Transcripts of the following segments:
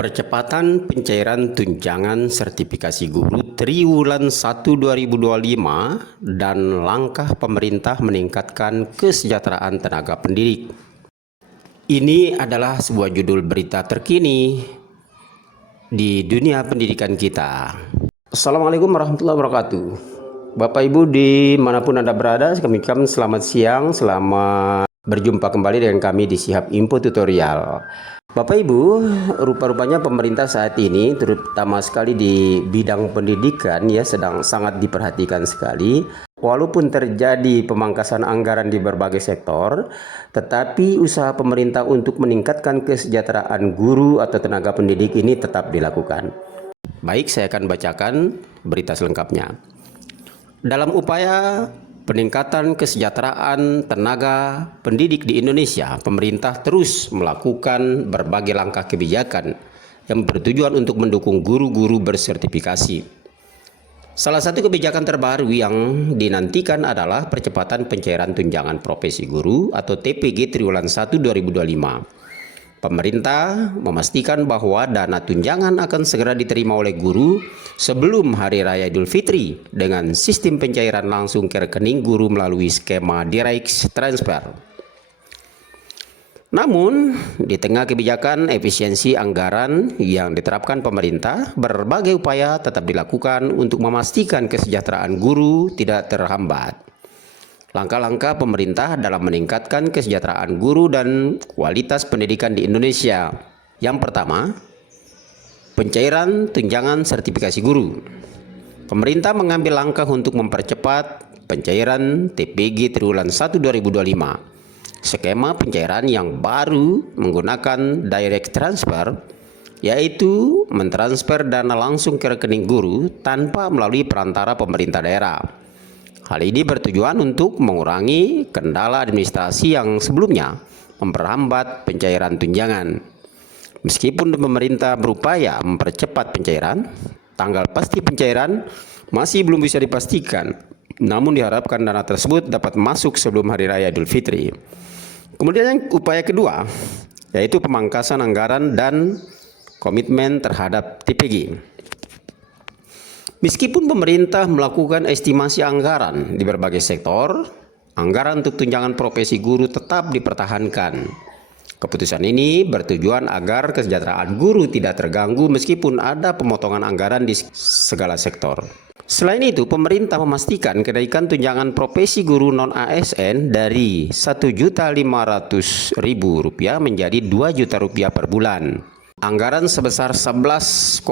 Percepatan pencairan tunjangan sertifikasi guru triwulan 1 2025 dan langkah pemerintah meningkatkan kesejahteraan tenaga pendidik. Ini adalah sebuah judul berita terkini di dunia pendidikan kita. Assalamualaikum warahmatullahi wabarakatuh. Bapak Ibu dimanapun Anda berada, kami ucapkan selamat siang, selamat berjumpa kembali dengan kami di Sihab Info Tutorial. Bapak Ibu, rupa-rupanya pemerintah saat ini terutama sekali di bidang pendidikan ya sedang sangat diperhatikan sekali. Walaupun terjadi pemangkasan anggaran di berbagai sektor, tetapi usaha pemerintah untuk meningkatkan kesejahteraan guru atau tenaga pendidik ini tetap dilakukan. Baik, saya akan bacakan berita selengkapnya. Dalam upaya peningkatan kesejahteraan tenaga pendidik di Indonesia, pemerintah terus melakukan berbagai langkah kebijakan yang bertujuan untuk mendukung guru-guru bersertifikasi. Salah satu kebijakan terbaru yang dinantikan adalah percepatan pencairan tunjangan profesi guru atau TPG triwulan 1 2025. Pemerintah memastikan bahwa dana tunjangan akan segera diterima oleh guru sebelum Hari Raya Idul Fitri dengan sistem pencairan langsung ke rekening guru melalui skema direct transfer. Namun, di tengah kebijakan efisiensi anggaran yang diterapkan pemerintah, berbagai upaya tetap dilakukan untuk memastikan kesejahteraan guru tidak terhambat. Langkah-langkah pemerintah dalam meningkatkan kesejahteraan guru dan kualitas pendidikan di Indonesia. Yang pertama, pencairan tunjangan sertifikasi guru. Pemerintah mengambil langkah untuk mempercepat pencairan TPG triwulan 1 2025. Skema pencairan yang baru menggunakan direct transfer, yaitu mentransfer dana langsung ke rekening guru tanpa melalui perantara pemerintah daerah. Hal ini bertujuan untuk mengurangi kendala administrasi yang sebelumnya memperhambat pencairan tunjangan. Meskipun pemerintah berupaya mempercepat pencairan, tanggal pasti pencairan masih belum bisa dipastikan. Namun diharapkan dana tersebut dapat masuk sebelum Hari Raya Idul Fitri. Kemudian yang upaya kedua, yaitu pemangkasan anggaran dan komitmen terhadap TPG. Meskipun pemerintah melakukan estimasi anggaran di berbagai sektor, anggaran untuk tunjangan profesi guru tetap dipertahankan. Keputusan ini bertujuan agar kesejahteraan guru tidak terganggu meskipun ada pemotongan anggaran di segala sektor. Selain itu, pemerintah memastikan kenaikan tunjangan profesi guru non-ASN dari Rp1.500.000 menjadi Rp2.000.000 per bulan. Anggaran sebesar 11,5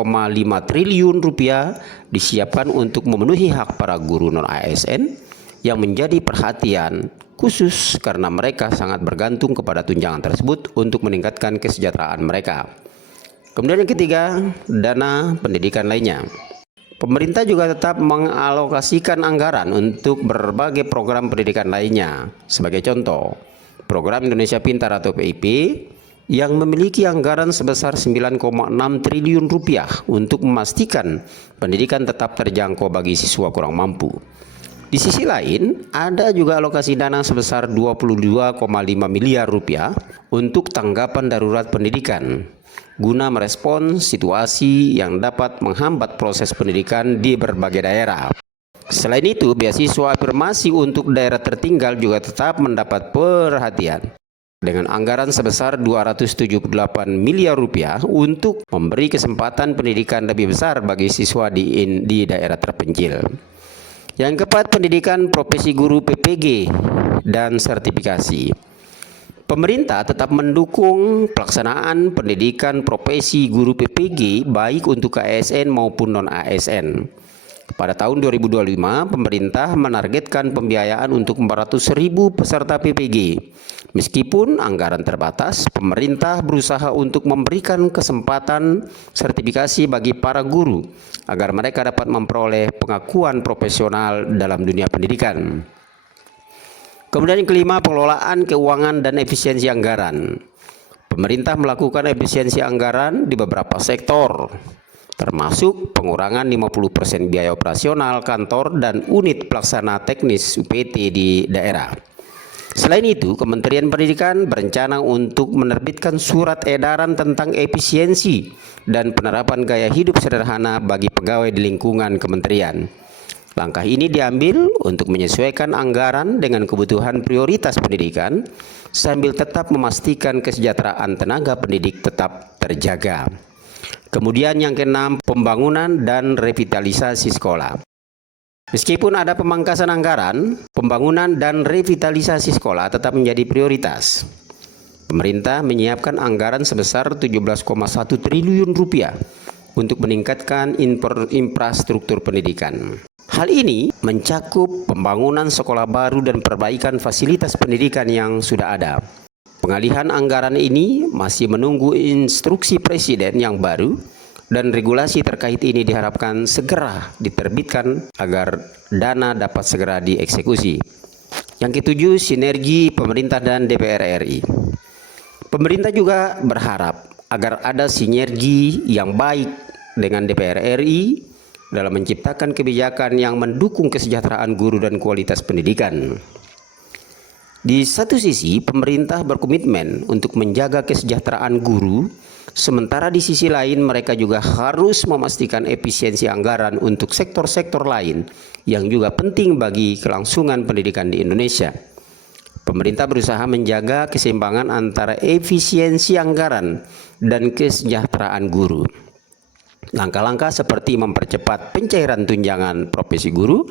triliun rupiah disiapkan untuk memenuhi hak para guru non-ASN yang menjadi perhatian khusus karena mereka sangat bergantung kepada tunjangan tersebut untuk meningkatkan kesejahteraan mereka. Kemudian yang ketiga, dana pendidikan lainnya. Pemerintah juga tetap mengalokasikan anggaran untuk berbagai program pendidikan lainnya. Sebagai contoh, program Indonesia Pintar atau PIP yang memiliki anggaran sebesar 9,6 triliun rupiah untuk memastikan pendidikan tetap terjangkau bagi siswa kurang mampu. Di sisi lain, ada juga alokasi dana sebesar 22,5 miliar rupiah untuk tanggapan darurat pendidikan, guna merespons situasi yang dapat menghambat proses pendidikan di berbagai daerah. Selain itu, beasiswa afirmasi untuk daerah tertinggal juga tetap mendapat perhatian, dengan anggaran sebesar 278 miliar rupiah untuk memberi kesempatan pendidikan lebih besar bagi siswa di daerah terpencil. Yang keempat, pendidikan profesi guru PPG dan sertifikasi. Pemerintah tetap mendukung pelaksanaan pendidikan profesi guru PPG baik untuk ASN maupun non-ASN. Pada tahun 2025, pemerintah menargetkan pembiayaan untuk 400.000 peserta PPG. Meskipun anggaran terbatas, pemerintah berusaha untuk memberikan kesempatan sertifikasi bagi para guru agar mereka dapat memperoleh pengakuan profesional dalam dunia pendidikan. Kemudian yang kelima, pengelolaan keuangan dan efisiensi anggaran. Pemerintah melakukan efisiensi anggaran di beberapa sektor, termasuk pengurangan 50% biaya operasional kantor dan unit pelaksana teknis UPT di daerah. Selain itu, Kementerian Pendidikan berencana untuk menerbitkan surat edaran tentang efisiensi dan penerapan gaya hidup sederhana bagi pegawai di lingkungan kementerian. Langkah ini diambil untuk menyesuaikan anggaran dengan kebutuhan prioritas pendidikan sambil tetap memastikan kesejahteraan tenaga pendidik tetap terjaga. Kemudian yang keenam, pembangunan dan revitalisasi sekolah. Meskipun ada pemangkasan anggaran, pembangunan dan revitalisasi sekolah tetap menjadi prioritas. Pemerintah menyiapkan anggaran sebesar 17,1 triliun rupiah untuk meningkatkan infrastruktur pendidikan. Hal ini mencakup pembangunan sekolah baru dan perbaikan fasilitas pendidikan yang sudah ada. Pengalihan anggaran ini masih menunggu instruksi Presiden yang baru, dan regulasi terkait ini diharapkan segera diterbitkan agar dana dapat segera dieksekusi. Yang ketujuh, sinergi pemerintah dan DPR RI. Pemerintah juga berharap agar ada sinergi yang baik dengan DPR RI dalam menciptakan kebijakan yang mendukung kesejahteraan guru dan kualitas pendidikan. Di satu sisi, pemerintah berkomitmen untuk menjaga kesejahteraan guru, sementara di sisi lain mereka juga harus memastikan efisiensi anggaran untuk sektor-sektor lain yang juga penting bagi kelangsungan pendidikan di Indonesia. Pemerintah berusaha menjaga keseimbangan antara efisiensi anggaran dan kesejahteraan guru. Langkah-langkah seperti mempercepat pencairan tunjangan profesi guru,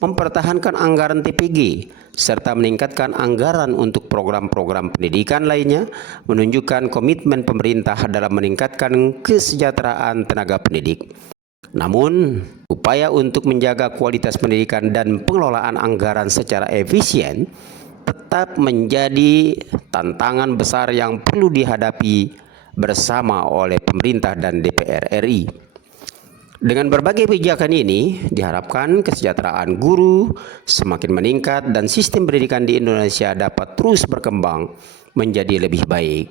mempertahankan anggaran TPG, serta meningkatkan anggaran untuk program-program pendidikan lainnya menunjukkan komitmen pemerintah dalam meningkatkan kesejahteraan tenaga pendidik. Namun, upaya untuk menjaga kualitas pendidikan dan pengelolaan anggaran secara efisien tetap menjadi tantangan besar yang perlu dihadapi bersama oleh pemerintah dan DPR RI. Dengan berbagai kebijakan ini, diharapkan kesejahteraan guru semakin meningkat dan sistem pendidikan di Indonesia dapat terus berkembang menjadi lebih baik.